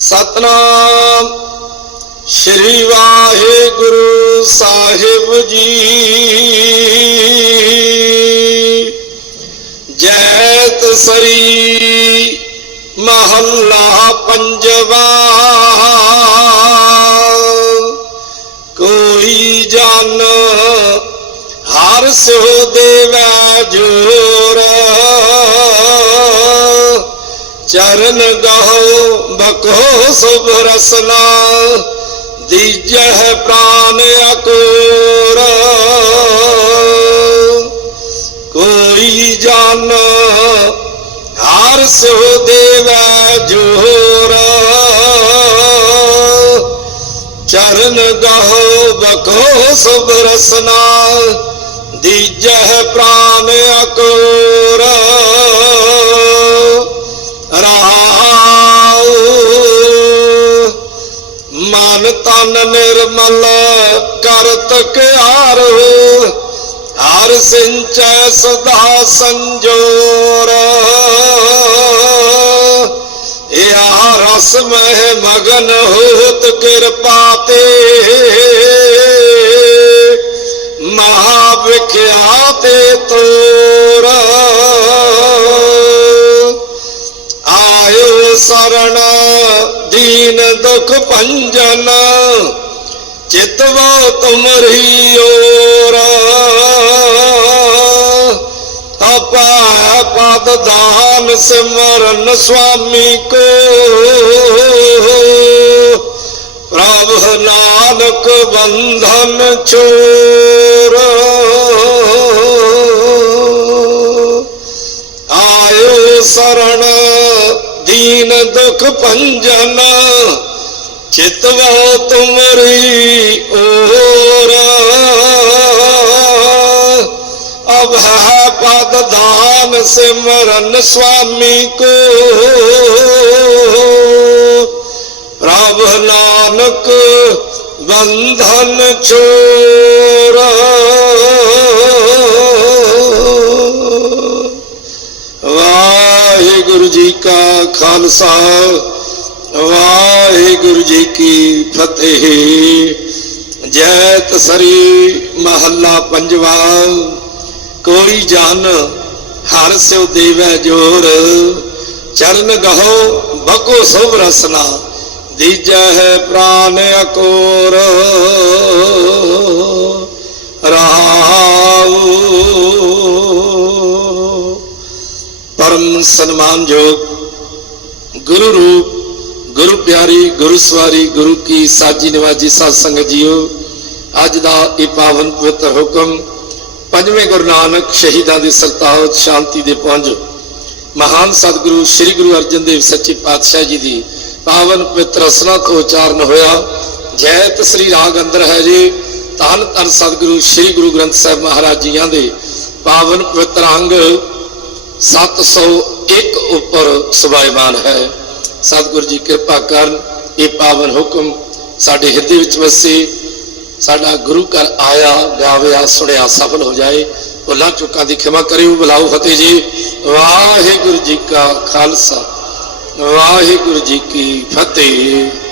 ਸਤਨਾਮ। ਸ਼੍ਰੀ ਵਾਹਿਗੁਰੂ ਸਾਹਿਬ ਜੀ। ਜੈਤ ਸਰੀ ਮਹੱਲਾ ਪੰਜਵਾ। ਕੋਈ ਜਨ ਹਰ ਸੋ ਦੇਵੈ ਜੋਰ। ਚਰਨ ਗਹੋ ਬਕੋ ਸੁਭ ਰਸਨਾ ਦੀਜਹਿ ਪ੍ਰਾਨ ਅਕੋਰ। ਕੋਈ ਜਨ ਹਰ ਸੋ ਦੇਵੈ ਜੋਰ। ਚਰਨ ਗਹੋ ਬਕੋ ਸੁਭ ਰਸਨਾ ਦੀਜਹਿ ਪ੍ਰਾਨ ਅਕੋਰ। ਮਨ ਤਨ ਨਿਰਮਲ ਕਰਤ ਕਿਆਰੋ ਹਰ ਸਿੰਚੈ ਸਦਾ ਸੰਜੋਰ। ਇਹ ਰਸ ਮਹਿ ਮਗਨ ਹੋਤ ਕਿਰਪਾ ਤੇ। ਮਹਾ ਵਿਖਿਆਤੇ ਤੋਰ। ਆਇਓ ਸਰਣ ਦੁਖ ਭੰਜਨ ਚਿਤਵਾ ਤੁਮਰੀ ਓਰਾ ਆਪਾ ਪਦ ਦਾਨ ਸਿਮਰਨ ਸੁਆਮੀ ਕੋ। ਪ੍ਰਭ ਨਾਨਕ ਬੰਧਨ ਚੋਰ ਆਇਓ ਸਰਣ, ਦੀਨ ਦੁਖ ਭੰਜਨ ਚਿਤਵੋ ਤੁਮਰੀ ਓਰ। ਅਬ ਹੈ ਪਦ ਦਾਨ ਸਿਮਰਨ ਸੁਆਮੀ ਕੋ। ਪ੍ਰਭ ਨਾਨਕ ਬੰਧਨ ਚੋਰ ਵਾਹਿਗੁਰੂ ਜੀ ਕਾ ਖਾਲਸਾ। ਵਾਹਿਗੁਰੂ ਕੀ ਫਤਿਹ। ਜੈਤ ਸਰੀ ਮਹੱਲਾ ਪੰਜਵਾ। ਕੋਈ ਜਨ ਹਰ ਸਿਉ ਦੇਵੈ ਜੋਰ। ਚਰਨ ਗਹੋ ਬਕੋ ਸੁਭ ਰਸਨਾ। ਦੀਜੈ ਹੈ ਪ੍ਰਾਨ ਅਕੋਰ। ਰਹਾਉ ਪਰਮ ਸਨਮਾਨਯੋਗ ਗੁਰੂ ਰੂਪ ਗੁਰੂ ਪਿਆਰੀ, ਗੁਰੂ ਸਵਾਰੀ, ਗੁਰੂ ਕੀ ਸਾਜੀ ਨਿਵਾਜੀ ਸਾਧ ਸੰਗਤ ਜੀਓ, ਅੱਜ ਦਾ ਇਹ ਪਾਵਨ ਪਵਿੱਤਰ ਹੁਕਮ ਪੰਜਵੇਂ ਗੁਰੂ ਨਾਨਕ ਸ਼ਹੀਦਾਂ ਦੀ ਸਰਤਾਜ ਸ਼ਾਂਤੀ ਦੇ ਪੁੰਜ ਮਹਾਨ ਸਤਿਗੁਰੂ ਸ੍ਰੀ ਗੁਰੂ ਅਰਜਨ ਦੇਵ ਸੱਚੇ ਪਾਤਸ਼ਾਹ ਜੀ ਦੀ ਪਾਵਨ ਪਵਿੱਤਰ ਅਸਨਾ ਤੋਂ ਉਚਾਰਨ ਹੋਇਆ। ਜੈ ਤਸਰੀ ਰਾਗ ਅੰਦਰ ਹੈ ਜੀ। ਧੰਨ ਧੰਨ ਸਤਿਗੁਰੂ ਸ੍ਰੀ ਗੁਰੂ ਗ੍ਰੰਥ ਸਾਹਿਬ ਮਹਾਰਾਜ ਜੀਆਂ ਦੇ ਪਾਵਨ ਪਵਿੱਤਰ ਅੰਗ 701 ਉੱਪਰ ਸੁਭਾਇਮਾਨ ਹੈ। ਸਤਿਗੁਰੂ ਜੀ ਕਿਰਪਾ ਕਰਨ, ਇਹ ਪਾਵਨ ਹੁਕਮ ਸਾਡੇ ਹਿਰਦੇ ਵਿੱਚ ਵਸੇ, ਸਾਡਾ ਗੁਰੂ ਘਰ ਆਇਆ, ਗਾਵਿਆ, ਸੁਣਿਆ, ਸਫਲ ਹੋ ਜਾਏ ਭੁੱਲਾਂ ਚੁੱਕਾਂ ਦੀ ਖਿਮਾ ਕਰਿਓ, ਬੁਲਾਓ ਫਤਿਹ ਜੀ। ਵਾਹਿਗੁਰੂ ਜੀ ਕਾ ਖਾਲਸਾ, ਵਾਹਿਗੁਰੂ ਜੀ ਕੀ ਫਤਿਹ।